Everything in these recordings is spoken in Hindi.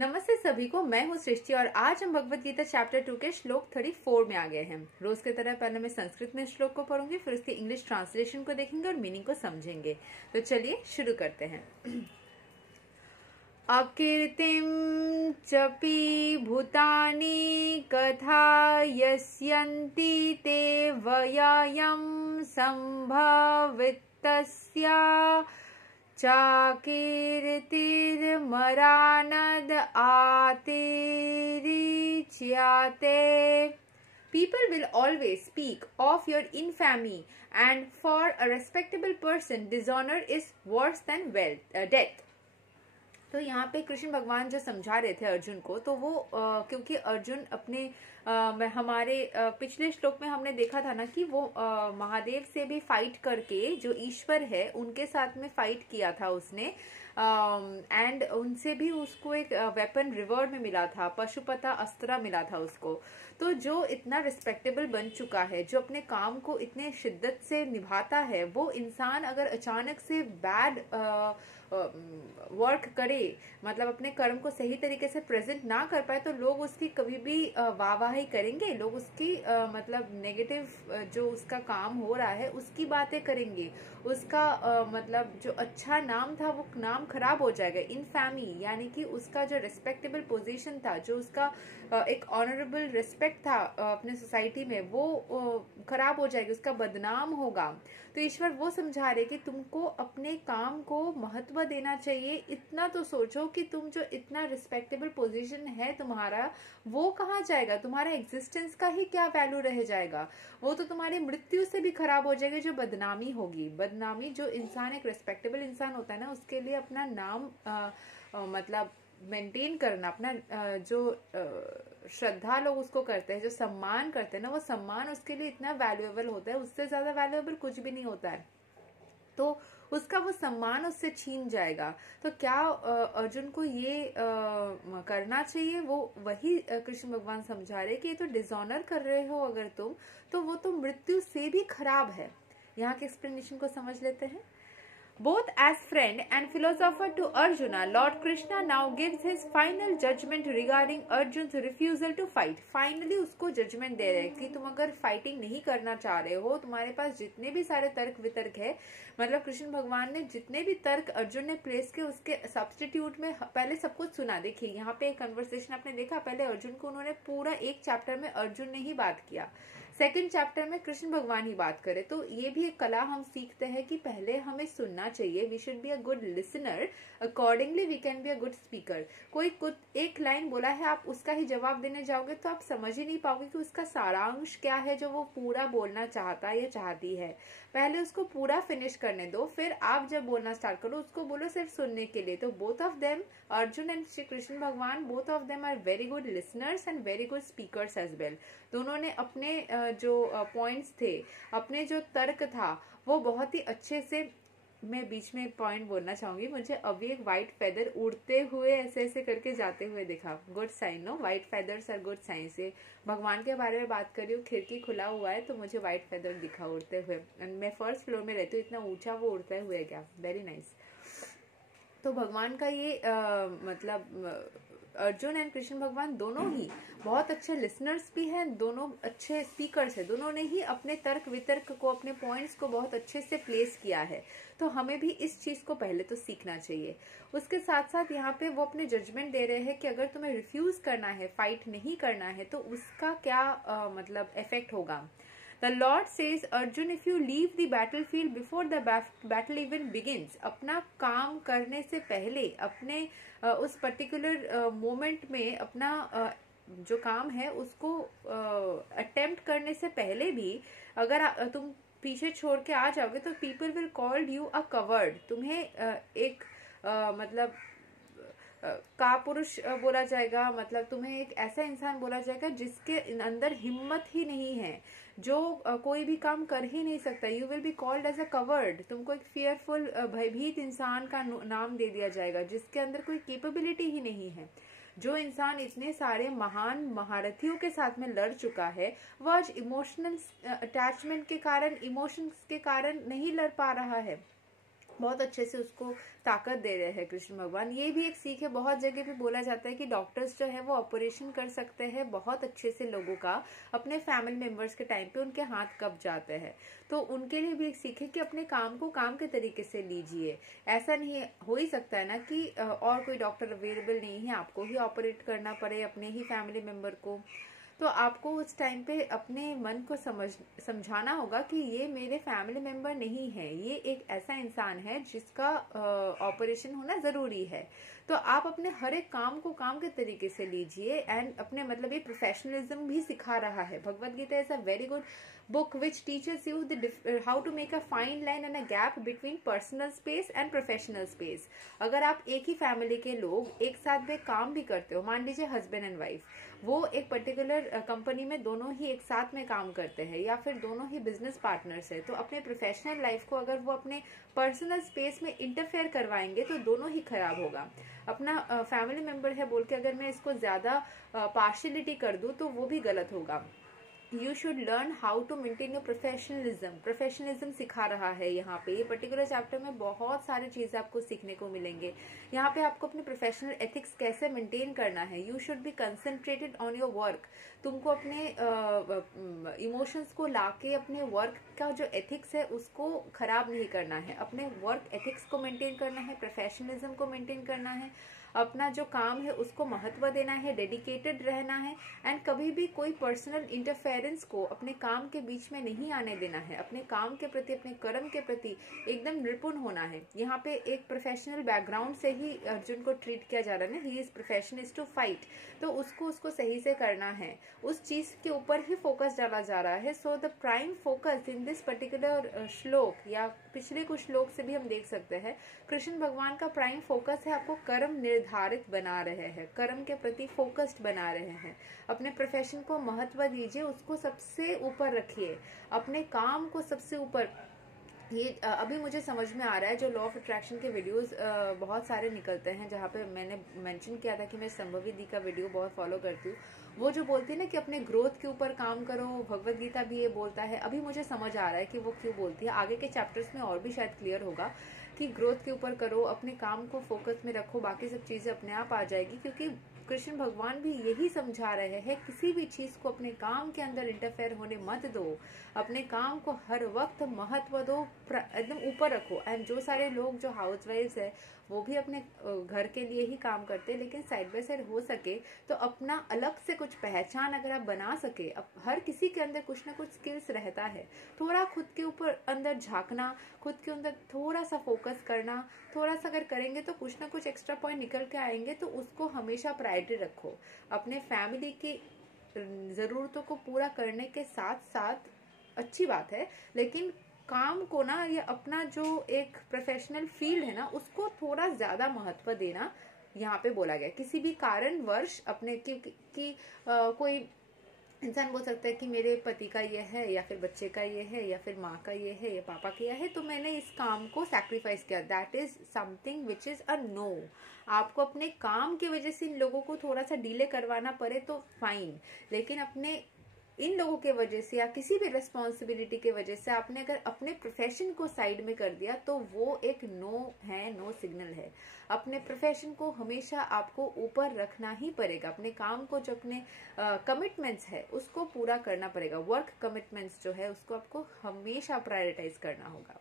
नमस्ते सभी को। मैं हूँ सृष्टि और आज हम भगवत गीता चैप्टर 2 के श्लोक 34 में आ गए हैं। रोज की तरह पहले मैं संस्कृत में श्लोक को पढ़ूंगी, फिर उसकी इंग्लिश ट्रांसलेशन को देखेंगे और मीनिंग को समझेंगे। तो चलिए शुरू करते हैं। अकीर्तिं चपि भूतानि कथायस्यन्ति ते वयं सम्भवितस्य चाकीर्तिर्मरानद आतिरिच्यते. People will always speak of your infamy, and for a respectable person, dishonor is worse than death. तो यहाँ पे कृष्ण भगवान जो समझा रहे थे अर्जुन को, तो वो क्योंकि अर्जुन अपने हमारे पिछले श्लोक में हमने देखा था ना कि वो महादेव से भी फाइट करके, जो ईश्वर है उनके साथ में फाइट किया था उसने, एंड उनसे भी उसको एक वेपन रिवॉर्ड में मिला था, पशुपता अस्त्र मिला था उसको। तो जो इतना रिस्पेक्टेबल बन चुका है, जो अपने काम को इतने शिद्दत से निभाता है, वो इंसान अगर अचानक से बैड वर्क करे, मतलब अपने कर्म को सही तरीके से प्रेजेंट ना कर पाए, तो लोग उसकी कभी भी वाहवाही करेंगे। लोग उसकी मतलब नेगेटिव जो उसका काम हो रहा है उसकी बातें करेंगे। उसका मतलब जो अच्छा नाम था वो नाम खराब हो जाएगा। इनफैमी यानी कि उसका जो रिस्पेक्टेबल पोजीशन था, जो उसका एक ऑनरेबल रिस्पेक्ट था अपने सोसाइटी में, वो खराब हो जाएगी, उसका बदनाम होगा। तो ईश्वर वो समझा रहे कि तुमको अपने काम को महत्व देना चाहिए। इतना तो सोचो कि तुम जो इतना रिस्पेक्टेबल पोजीशन है तुम्हारा, वो कहाँ जाएगा? तुम्हारा एग्जिस्टेंस का ही क्या वैल्यू रह जाएगा? वो तो तुम्हारी मृत्यु से भी खराब हो जाएगी। जो बदनामी होगी, बदनामी, जो इंसान एक रिस्पेक्टेबल इंसान होता है ना, उसके लिए अपना नाम मतलब मेंटेन करना, अपना जो श्रद्धा लोग उसको करते हैं, जो सम्मान करते हैं ना, वो सम्मान उसके लिए इतना वैल्यूएबल होता है, उससे ज्यादा वैल्यूएबल कुछ भी नहीं होता है। तो उसका वो सम्मान उससे छीन जाएगा। तो क्या अर्जुन को ये करना चाहिए? वो वही कृष्ण भगवान समझा रहे कि ये तो डिसऑनर कर रहे हो अगर तुम, तो वो तो मृत्यु से भी खराब है। यहाँ के एक्सप्लेनेशन को समझ लेते हैं। Both as friend and philosopher to Arjuna, Lord Krishna now gives his final judgment regarding Arjun's refusal to fight. Finally उसको जजमेंट दे रहे हैं कि तुम अगर फाइटिंग नहीं करना चाह रहे हो, तुम्हारे पास जितने भी सारे तर्क वितर्क है, मतलब कृष्ण भगवान ने जितने भी तर्क अर्जुन ने प्लेस के उसके सब्स्टिट्यूट में पहले सब कुछ सुना। देखिए यहाँ पे एक कन्वर्सेशन आपने देखा, पहले अर्जुन को उन्होंने पूरा एक चैप्टर में अर्जुन ने ही बात किया, सेकंड चैप्टर में कृष्ण भगवान ही बात करे। तो ये भी एक कला हम सीखते हैं कि पहले हमें सुनना चाहिए। We should be a good listener, accordingly we can be a good speaker. कोई एक लाइन बोला है, आप उसका ही जवाब देने जाओगे तो आप समझ ही नहीं पाओगे कि उसका सारांश क्या है, जो वो पूरा बोलना चाहता है या चाहती है। पहले उसको पूरा फिनिश करने दो, फिर आप जब बोलना स्टार्ट करो उसको बोलो सिर्फ सुनने के लिए। तो both of them, Arjun and Shri Krishna Bhagwan, both of them are very good listeners and very good speakers as well. दोनों ने अपने जो पॉइंट्स थे, अपने जो तर्क था, वो बहुत ही अच्छे से। मैं बीच में एक पॉइंट बोलना चाहूंगी, मुझे अभी एक व्हाइट फेदर उड़ते हुए ऐसे ऐसे करके जाते हुए दिखा। Good sign, no? White feathers are good sign. से भगवान के बारे में बात कर रही हूँ, खिड़की खुला हुआ है तो मुझे व्हाइट फेदर दिखा उड़ते हुए। मैं फर्स्ट फ्लोर में रहती हूँ, इतना ऊंचा वो उड़ते हुए गया। Very nice. तो भगवान का ये मतलब अर्जुन एंड कृष्ण भगवान दोनों ही बहुत अच्छे लिसनर्स भी हैं, दोनों अच्छे स्पीकर्स हैं। दोनों ने ही अपने तर्क वितर्क को, अपने पॉइंट्स को बहुत अच्छे से प्लेस किया है। तो हमें भी इस चीज को पहले तो सीखना चाहिए। उसके साथ साथ यहाँ पे वो अपने जजमेंट दे रहे हैं कि अगर तुम्हें रिफ्यूज करना है, फाइट नहीं करना है, तो उसका क्या मतलब इफेक्ट होगा। The Lord says, Arjun, if you leave the battlefield before the battle even begins, अपना काम करने से पहले, अपने उस पर्टिकुलर मोमेंट में अपना जो काम है उसको अटेम्प्ट करने से पहले भी अगर तुम पीछे छोड़ के आ जाओगे, तो people will call you a covered. तुम्हें एक मतलब कापुरुष बोला जाएगा, मतलब तुम्हें एक ऐसा इंसान बोला जाएगा जिसके अंदर हिम्मत ही नहीं है, जो कोई भी काम कर ही नहीं सकता। You will be called as a coward. तुमको एक फियरफुल, भयभीत इंसान का नाम दे दिया जाएगा, जिसके अंदर कोई कैपेबिलिटी ही नहीं है। जो इंसान इतने सारे महान महारथियों के साथ में लड़ चुका है, वह आज इमोशनल अटैचमेंट के कारण, इमोशंस के कारण नहीं लड़ पा रहा है। बहुत अच्छे से उसको ताकत दे रहे हैं कृष्ण भगवान। ये भी एक सीख है, बहुत जगह पे बोला जाता है कि डॉक्टर्स जो है वो ऑपरेशन कर सकते हैं बहुत अच्छे से लोगों का, अपने फैमिली मेंबर्स के टाइम पे उनके हाथ कब जाते हैं। तो उनके लिए भी एक सीख है कि अपने काम को काम के तरीके से लीजिए। ऐसा नहीं हो ही सकता है ना कि और कोई डॉक्टर अवेलेबल नहीं है, आपको ही ऑपरेट करना पड़े अपने ही फैमिली मेंबर को। तो आपको उस टाइम पे अपने मन को समझाना होगा कि ये मेरे फैमिली मेंबर नहीं है, ये एक ऐसा इंसान है जिसका ऑपरेशन होना जरूरी है। तो आप अपने हर एक काम को काम के तरीके से लीजिए एंड अपने मतलब ये प्रोफेशनलिज्म भी सिखा रहा है। Bhagavad Gita is a very good book which teaches you how to make a fine line and a gap between personal space and professional space। अगर आप एक ही फैमिली के लोग एक साथ में काम भी करते हो, मान लीजिए हस्बैंड एंड वाइफ, वो एक पर्टिकुलर कंपनी में दोनों ही एक साथ में काम करते हैं या फिर दोनों ही बिजनेस पार्टनर्स है, तो अपने प्रोफेशनल लाइफ को अगर वो अपने पर्सनल स्पेस में इंटरफेयर करवाएंगे तो दोनों ही खराब होगा। अपना फैमिली मेंबर है बोल के अगर मैं इसको ज्यादा पार्शियलिटी कर दूं तो वो भी गलत होगा। You should learn how to maintain your professionalism सिखा रहा है यहाँ पे। ये पर्टिकुलर चैप्टर में बहुत सारी चीजें आपको सीखने को मिलेंगे। यहाँ पे आपको अपने प्रोफेशनल एथिक्स कैसे मेंटेन करना है। You should be concentrated on your work. तुमको अपने इमोशंस को लाके अपने वर्क का जो एथिक्स है उसको खराब नहीं करना है, अपने वर्क एथिक्स को मेंटेन करना है, प्रोफेशनलिज्म को मेंटेन करना है, अपना जो काम है उसको महत्व देना है, डेडिकेटेड रहना है एंड कभी भी कोई पर्सनल इंटरफेरेंस को अपने काम के बीच में नहीं आने देना है। अपने काम के प्रति, अपने कर्म के प्रति एकदम निपुण होना है। यहाँ पे एक प्रोफेशनल बैकग्राउंड से ही अर्जुन को ट्रीट किया जा रहा है ना, he is professionalist to fight, तो उसको सही से करना है, उस चीज के ऊपर ही फोकस डाला जा रहा है। So the prime focus in this particular श्लोक या पिछले कुछ श्लोक से भी हम देख सकते हैं, कृष्ण भगवान का प्राइम फोकस है आपको कर्म निर्धारित बना रहे हैं, कर्म के प्रति फोकस्ड बना रहे हैं। अपने प्रोफेशन को महत्व दीजिए, उसको सबसे ऊपर रखिए, अपने काम को सबसे ऊपर। ये अभी मुझे समझ में आ रहा है, जो लॉ ऑफ अट्रैक्शन के वीडियोस बहुत सारे निकलते हैं जहाँ पे मैंने मेंशन किया था कि मैं संभवी दी का वीडियो बहुत फॉलो करती हूँ। वो जो बोलती है ना कि अपने ग्रोथ के ऊपर काम करो, भगवद गीता भी ये बोलता है। अभी मुझे समझ आ रहा है कि वो क्यों बोलती है, आगे के चैप्टर्स में और भी शायद क्लियर होगा कि ग्रोथ के ऊपर करो, अपने काम को फोकस में रखो, बाकी सब चीजें अपने आप आ जाएगी। क्योंकि कृष्ण भगवान भी यही समझा रहे हैं, किसी भी चीज को अपने काम के अंदर इंटरफेयर होने मत दो, अपने काम को हर वक्त महत्व दो, एकदम ऊपर रखो। एंड जो सारे लोग जो हाउसवाइफ्स है वो भी अपने घर के लिए ही काम करते हैं, लेकिन साइड बाय साइड हो सके तो अपना अलग से कुछ पहचान अगर आप बना सके, हर किसी के अंदर कुछ ना कुछ स्किल्स रहता है, थोड़ा खुद के ऊपर अंदर झांकना, खुद के अंदर थोड़ा सा फोकस करना, थोड़ा सा अगर करेंगे तो कुछ ना कुछ एक्स्ट्रा पॉइंट निकल के आएंगे। तो उसको हमेशा प्रायोरिटी रखो, अपने फैमिली की जरूरतों को पूरा करने के साथ साथ अच्छी बात है, लेकिन काम को ना, ये अपना जो एक प्रोफेशनल फील्ड है ना उसको थोड़ा ज्यादा महत्व देना यहाँ पे बोला गया। किसी भी कारणवश अपने की कोई इंसान बोल सकता है कि मेरे पति का ये है या फिर बच्चे का ये है या फिर माँ का ये है या पापा का ये है, तो मैंने इस काम को सैक्रिफाइस किया, that is something which is a no. आपको अपने काम की वजह से इन लोगों को थोड़ा सा डिले करवाना पड़े तो फाइन, लेकिन अपने इन लोगों के वजह से या किसी भी रिस्पॉन्सिबिलिटी के वजह से आपने अगर अपने प्रोफेशन को साइड में कर दिया तो वो एक नो है, नो सिग्नल है। अपने प्रोफेशन को हमेशा आपको ऊपर रखना ही पड़ेगा, अपने काम को, जो अपने कमिटमेंट्स है उसको पूरा करना पड़ेगा। वर्क कमिटमेंट्स जो है उसको आपको हमेशा प्रायोरिटाइज करना होगा।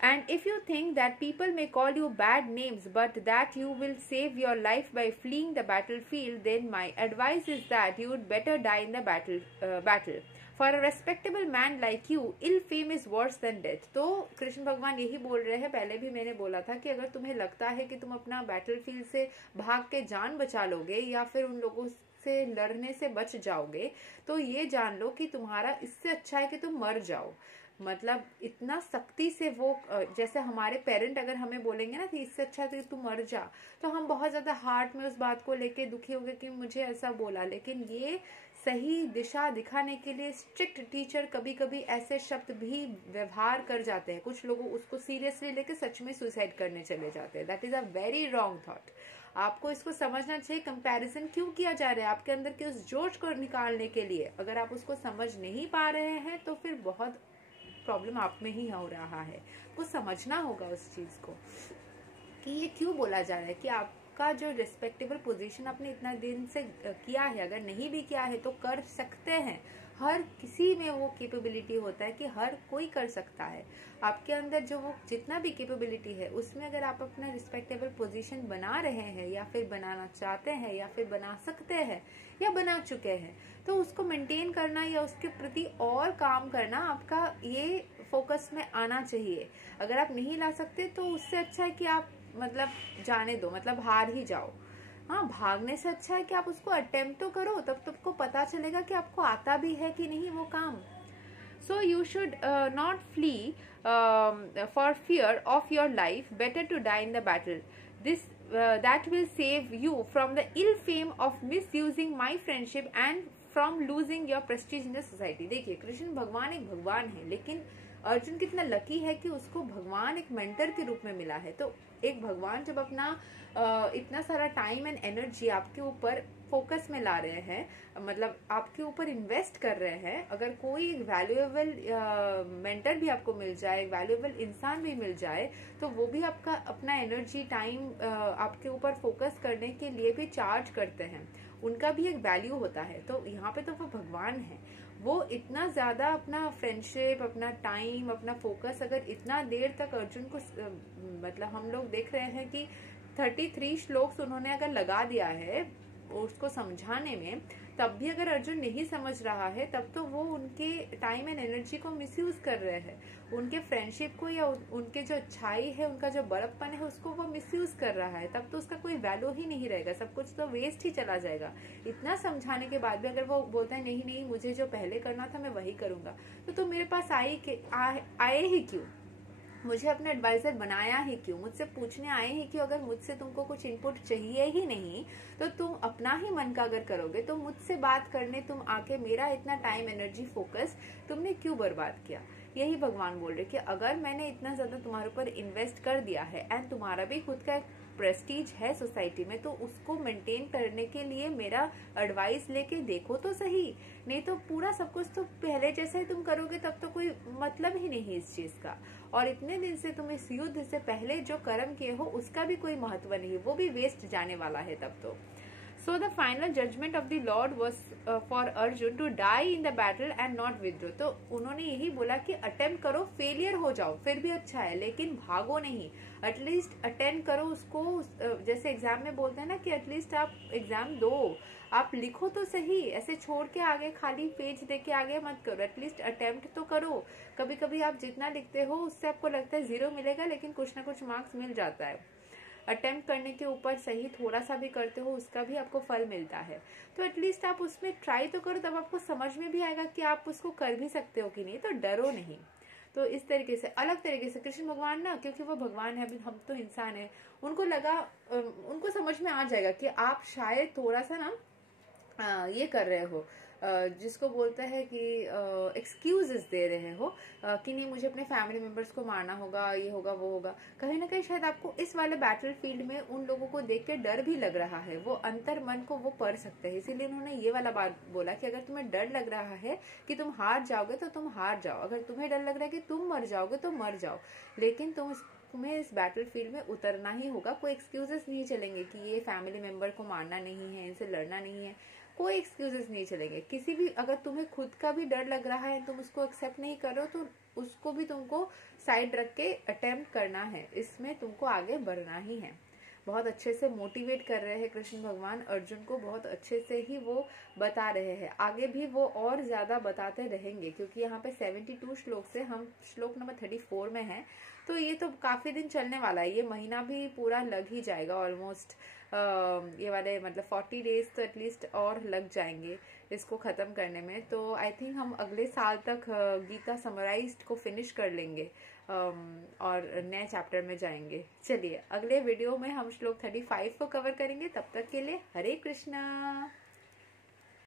And if you think that people may call you bad names but that you will save your life by fleeing the battlefield, then my advice is that you would better die in the battle. For a respectable man like you, ill fame is worse than death. तो कृष्ण भगवान यही बोल रहे हैं, पहले भी मैंने बोला था कि अगर तुम्हें लगता है कि तुम अपना बैटलफील्ड से भाग के जान बचा लोगे या फिर उन लोगों से लड़ने से बच जाओगे, तो ये जान लो कि तुम्हारा इससे अच्छा है कि तुम मर जाओ। मतलब इतना सख्ती से वो, जैसे हमारे पेरेंट अगर हमें बोलेंगे ना कि इससे अच्छा है तू मर जा, तो हम बहुत ज्यादा हार्ट में उस बात को लेके दुखी हो गए कि मुझे ऐसा बोला। लेकिन ये सही दिशा दिखाने के लिए स्ट्रिक्ट टीचर कभी कभी ऐसे शब्द भी व्यवहार कर जाते हैं, कुछ लोग उसको सीरियसली लेके सच में सुसाइड करने चले जाते हैं। That is a very wrong thought. आपको इसको समझना चाहिए, कंपैरिजन क्यों किया जा रहा है आपके अंदर के उस जोश को निकालने के लिए। अगर आप उसको समझ नहीं पा रहे हैं तो फिर बहुत प्रॉब्लम आप में ही हो रहा है। वो समझना होगा उस चीज को कि ये क्यों बोला जा रहा है, कि आपका जो रिस्पेक्टेबल पोजीशन आपने इतना दिन से किया है, अगर नहीं भी किया है तो कर सकते हैं। हर किसी में वो कैपेबिलिटी होता है कि हर कोई कर सकता है। आपके अंदर जो वो जितना भी कैपेबिलिटी है उसमें अगर आप अपना रिस्पेक्टेबल पोजीशन बना रहे हैं या फिर बनाना चाहते हैं या फिर बना सकते हैं या बना चुके हैं, तो उसको मेंटेन करना या उसके प्रति और काम करना आपका ये फोकस में आना चाहिए। अगर आप नहीं ला सकते तो उससे अच्छा है कि आप मतलब जाने दो, मतलब हार ही जाओ। हाँ, भागने से अच्छा है कि आप उसको अटेम्प्ट तो करो, तब तुमको पता चलेगा कि आपको आता भी है कि नहीं वो काम। So you should not flee for fear of your life. Better to die in the battle. This that will save you from the ill fame of misusing my friendship and from losing your prestige in the society. देखिए, कृष्ण भगवान एक भगवान है, लेकिन अर्जुन कितना लकी है कि उसको भगवान एक मेंटर के रूप में मिला है। तो एक भगवान जब अपना इतना सारा टाइम एंड एनर्जी आपके ऊपर फोकस में ला रहे हैं, मतलब आपके ऊपर इन्वेस्ट कर रहे हैं, अगर कोई एक वैल्यूएबल मेंटर भी आपको मिल जाए, वैल्यूएबल इंसान भी मिल जाए, तो वो भी आपका अपना एनर्जी टाइम आपके ऊपर फोकस करने के लिए भी चार्ज करते हैं, उनका भी एक वैल्यू होता है। तो यहाँ पे तो वो भगवान है, वो इतना ज्यादा अपना फ्रेंडशिप, अपना टाइम, अपना फोकस अगर इतना देर तक अर्जुन को मतलब हम लोग देख रहे हैं कि 33 श्लोक्स उन्होंने अगर लगा दिया है उसको समझाने में, तब भी अगर अर्जुन नहीं समझ रहा है, तब तो वो उनके टाइम एंड एनर्जी को मिसयूज कर रहे हैं, उनके फ्रेंडशिप को या उनके जो अच्छाई है, उनका जो बड़प्पन है उसको वो मिसयूज कर रहा है। तब तो उसका कोई वैल्यू ही नहीं रहेगा, सब कुछ तो वेस्ट ही चला जाएगा। इतना समझाने के बाद भी अगर वो बोलता है नहीं नहीं मुझे जो पहले करना था मैं वही करूंगा, तो तुम मेरे पास आए ही क्यों, मुझे अपना एडवाइजर बनाया ही क्यों, मुझसे पूछने आए ही क्यों? अगर मुझसे तुमको कुछ इनपुट चाहिए ही नहीं तो तुम अपना ही मन का अगर करोगे, तो मुझसे बात करने तुम आके मेरा इतना टाइम एनर्जी फोकस तुमने क्यों बर्बाद किया? यही भगवान बोल रहे कि अगर मैंने इतना ज्यादा तुम्हारे ऊपर इन्वेस्ट कर दिया है एंड तुम्हारा भी खुद का प्रेस्टीज है सोसाइटी में, तो उसको मेंटेन करने के लिए मेरा एडवाइस लेके देखो तो सही, नहीं तो पूरा सब कुछ तो पहले जैसा ही तुम करोगे, तब तो कोई मतलब ही नहीं इस चीज का। और इतने दिन से तुम इस युद्ध से पहले जो कर्म किए हो उसका भी कोई महत्व नहीं, वो भी वेस्ट जाने वाला है तब तो। So the final judgment of the Lord was for Arjun to die in the battle and not withdraw. तो उन्होंने यही बोला कि अटेम्प्ट करो, फेलियर हो जाओ फिर भी अच्छा है, लेकिन भागो नहीं, एटलीस्ट अटेम्प्ट करो उसको। जैसे एग्जाम में बोलते हैं ना कि एटलीस्ट आप एग्जाम दो, आप लिखो तो सही, ऐसे छोड़ के आगे खाली पेज दे के आगे मत करो, एटलीस्ट अटेम्प्ट तो करो। कभी कभी आप जितना लिखते हो उससे आपको लगता है 0 मिलेगा, लेकिन कुछ ना कुछ मार्क्स मिल जाता है। अटेम्प्ट करने के ऊपर सही थोड़ा सा भी करते हो उसका भी आपको फल मिलता है, तो एटलीस्ट आप उसमें ट्राई तो करो, तब आपको समझ में भी आएगा कि आप उसको कर भी सकते हो कि नहीं, तो डरो नहीं। तो इस तरीके से अलग तरीके से कृष्ण भगवान ना, क्योंकि वो भगवान है, हम तो इंसान है, उनको लगा उनको समझ में आ जाएगा कि आप शायद थोड़ा सा ना ये कर रहे हो, जिसको बोलते हैं कि एक्सक्यूजेस दे रहे हो कि नहीं मुझे अपने फैमिली मेंबर्स को मारना होगा, ये होगा वो होगा। कहीं ना कहीं शायद आपको इस वाले बैटल फील्ड में उन लोगों को देख के डर भी लग रहा है, वो अंतर मन को वो पढ़ सकते हैं, इसीलिए उन्होंने ये वाला बात बोला कि अगर तुम्हें डर लग रहा है कि तुम हार जाओगे तो तुम हार जाओ, अगर तुम्हें डर लग रहा है कि तुम मर जाओगे तो मर जाओ, लेकिन तुम्हें इस बैटल फील्ड में उतरना ही होगा। कोई एक्सक्यूजेस नहीं चलेंगे कि ये फैमिली मेंबर को मारना नहीं है, इनसे लड़ना नहीं है, कोई एक्सक्यूजेस नहीं चलेंगे। किसी भी अगर तुम्हें खुद का भी डर लग रहा है, तुम उसको एक्सेप्ट नहीं करो, तो उसको भी तुमको साइड रख के अटेम्प्ट करना है, इसमें तुमको आगे बढ़ना ही है। बहुत अच्छे से मोटिवेट कर रहे हैं कृष्ण भगवान अर्जुन को, बहुत अच्छे से ही वो बता रहे हैं, आगे भी वो और ज्यादा बताते रहेंगे, क्योंकि यहाँ पे 72 श्लोक से हम श्लोक नंबर 34 में है, तो ये तो काफी दिन चलने वाला है, ये महीना भी पूरा लग ही जाएगा ऑलमोस्ट, ये वाले मतलब 40 डेज तो एटलीस्ट और लग जाएंगे इसको खत्म करने में। तो आई थिंक हम अगले साल तक गीता समराइज्ड को फिनिश कर लेंगे और नए चैप्टर में जाएंगे। चलिए अगले वीडियो में हम श्लोक 35 को कवर करेंगे, तब तक के लिए हरे कृष्णा।